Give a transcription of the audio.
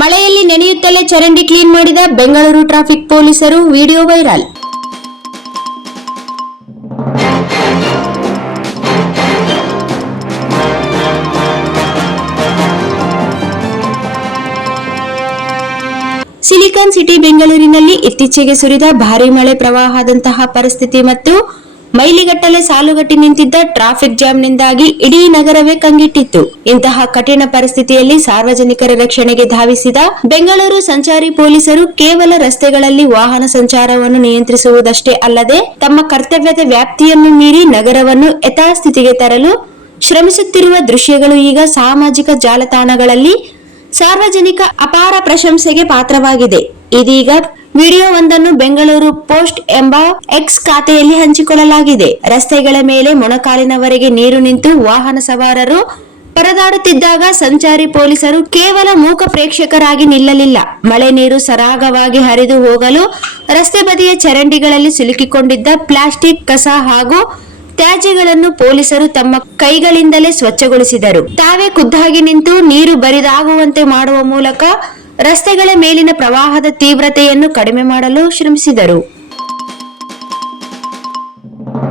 ಮಳೆಯಲ್ಲಿ ನೆನೆಯುತ್ತಲೇ ಚರಂಡಿ ಕ್ಲೀನ್ ಮಾಡಿದ ಬೆಂಗಳೂರು ಟ್ರಾಫಿಕ್ ಪೊಲೀಸರು, ವಿಡಿಯೋ ವೈರಲ್. ಸಿಲಿಕಾನ್ ಸಿಟಿ ಬೆಂಗಳೂರಿನಲ್ಲಿ ಇತ್ತೀಚೆಗೆ ಸುರಿದ ಭಾರೀ ಮಳೆ ಪ್ರವಾಹದಂತಹ ಪರಿಸ್ಥಿತಿ ಮತ್ತು ಮೈಲಿಗಟ್ಟಲೆ ಸಾಲುಗಟ್ಟಿ ನಿಂತಿದ್ದ ಟ್ರಾಫಿಕ್ ಜಾಮ್ನಿಂದಾಗಿ ಇಡೀ ನಗರವೇ ಕಂಗೆಟ್ಟಿತ್ತು. ಇಂತಹ ಕಠಿಣ ಪರಿಸ್ಥಿತಿಯಲ್ಲಿ ಸಾರ್ವಜನಿಕರ ರಕ್ಷಣೆಗೆ ಧಾವಿಸಿದ ಬೆಂಗಳೂರು ಸಂಚಾರಿ ಪೊಲೀಸರು ಕೇವಲ ರಸ್ತೆಗಳಲ್ಲಿ ವಾಹನ ಸಂಚಾರವನ್ನು ನಿಯಂತ್ರಿಸುವುದಷ್ಟೇ ಅಲ್ಲದೆ ತಮ್ಮ ಕರ್ತವ್ಯದ ವ್ಯಾಪ್ತಿಯನ್ನು ಮೀರಿ ನಗರವನ್ನು ಯಥಾಸ್ಥಿತಿಗೆ ತರಲು ಶ್ರಮಿಸುತ್ತಿರುವ ದೃಶ್ಯಗಳು ಈಗ ಸಾಮಾಜಿಕ ಜಾಲತಾಣಗಳಲ್ಲಿ ಸಾರ್ವಜನಿಕ ಅಪಾರ ಪ್ರಶಂಸೆಗೆ ಪಾತ್ರವಾಗಿದೆ. ಇದೀಗ ವಿಡಿಯೋವೊಂದನ್ನು ಬೆಂಗಳೂರು ಪೋಸ್ಟ್ ಎಂಬ ಎಕ್ಸ್ ಖಾತೆಯಲ್ಲಿ ಹಂಚಿಕೊಳ್ಳಲಾಗಿದೆ. ರಸ್ತೆಗಳ ಮೇಲೆ ಮೊಣಕಾಲಿನವರೆಗೆ ನೀರು ನಿಂತು ವಾಹನ ಸವಾರರು ಪರದಾಡುತ್ತಿದ್ದಾಗ ಸಂಚಾರಿ ಪೊಲೀಸರು ಕೇವಲ ಮೂಕ ಪ್ರೇಕ್ಷಕರಾಗಿ ನಿಲ್ಲಲಿಲ್ಲ. ಮಳೆ ನೀರು ಸರಾಗವಾಗಿ ಹರಿದು ಹೋಗಲು ರಸ್ತೆ ಬದಿಯ ಚರಂಡಿಗಳಲ್ಲಿ ಸಿಲುಕಿಕೊಂಡಿದ್ದ ಪ್ಲಾಸ್ಟಿಕ್, ಕಸ ಹಾಗೂ ತ್ಯಾಜ್ಯಗಳನ್ನು ಪೊಲೀಸರು ತಮ್ಮ ಕೈಗಳಿಂದಲೇ ಸ್ವಚ್ಛಗೊಳಿಸಿದರು. ತಾವೇ ಖುದ್ದಾಗಿ ನಿಂತು ನೀರು ಬರಿದಾಗುವಂತೆ ಮಾಡುವ ಮೂಲಕ ರಸ್ತೆಗಳ ಮೇಲಿನ ಪ್ರವಾಹದ ತೀವ್ರತೆಯನ್ನು ಕಡಿಮೆ ಮಾಡಲು ಶ್ರಮಿಸಿದರು.